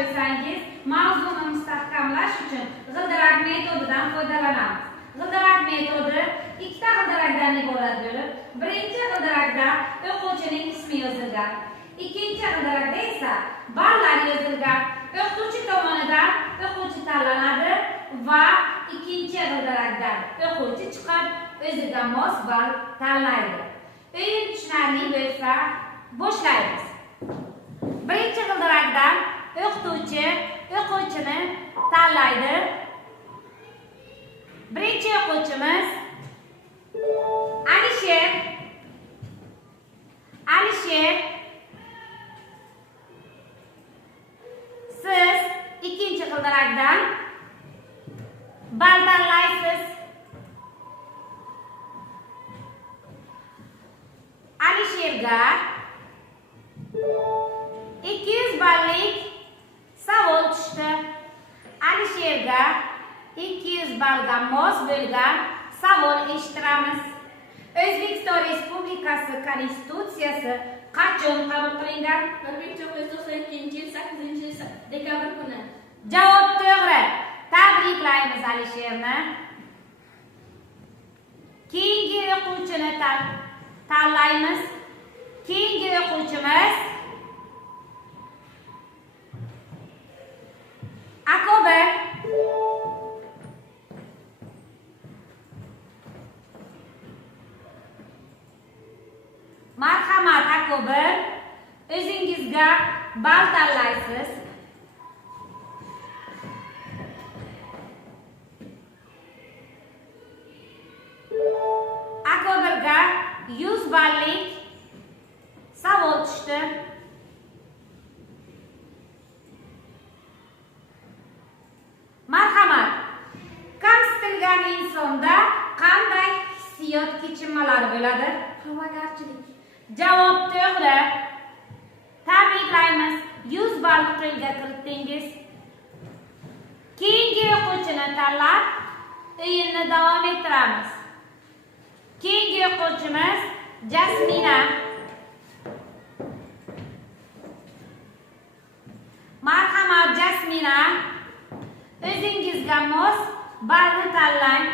bo'lsangiz, mavzuni mustahkamlash uchun g'ildirak metodidan foydalanamiz. G'ildirak metodi ikkita g'ildirakdan iborat bo'lib, birinchi g'ildirakda o'quvchining ismi yozilgan, ikkinchi g'ildirakda esa ballar yozilgan. O'qituvchi tomonidan o'quvchi tanlanadi va ikkinchi g'ildirakdan o'quvchi chiqib o'ziga mos ball tanlaydi. O'yin tushunarli bo'lsa, boshlaymiz. Birinchi g'ildirakdan o'qituvchi o'quvchini tanlaydi. Birinchi o'quvchimiz Alisher. Siz ikkinchi g'ildirakdan ball tanlaysiz. Alisherga 200 ballik savol tushdi. Alisherga 200 ballga mos bo'lgan savol eshittiramiz. O'zbekiston Respublikasi Konstitutsiyasi qachon qabul qilingan? 1992 yil 8 dekabr kuni. Javob to'g'ri. Tabriklaymiz Alisherni. Keyingi o'quvchini tanlaymiz. Keyingi o'quvchimiz Akobir. Marhamat Akobir, o'zingizga ball tanlaysiz. Akobirga 100 ballik savol tushdi. Marhamat, kamsitilgan insonda qanday hissiyot kechinmalari bo'ladi? Xafagarchilik. Javob to'g'ri. Tabriklaymiz. 100 ballni qo'lga kiritdingiz. Keyingi o'quvchini tanlab, o'yinni davom ettiramiz. Keyingi o'quvchimiz Jasmina. Marhamat Jasmina, o'zingizga mos ballni tanlang.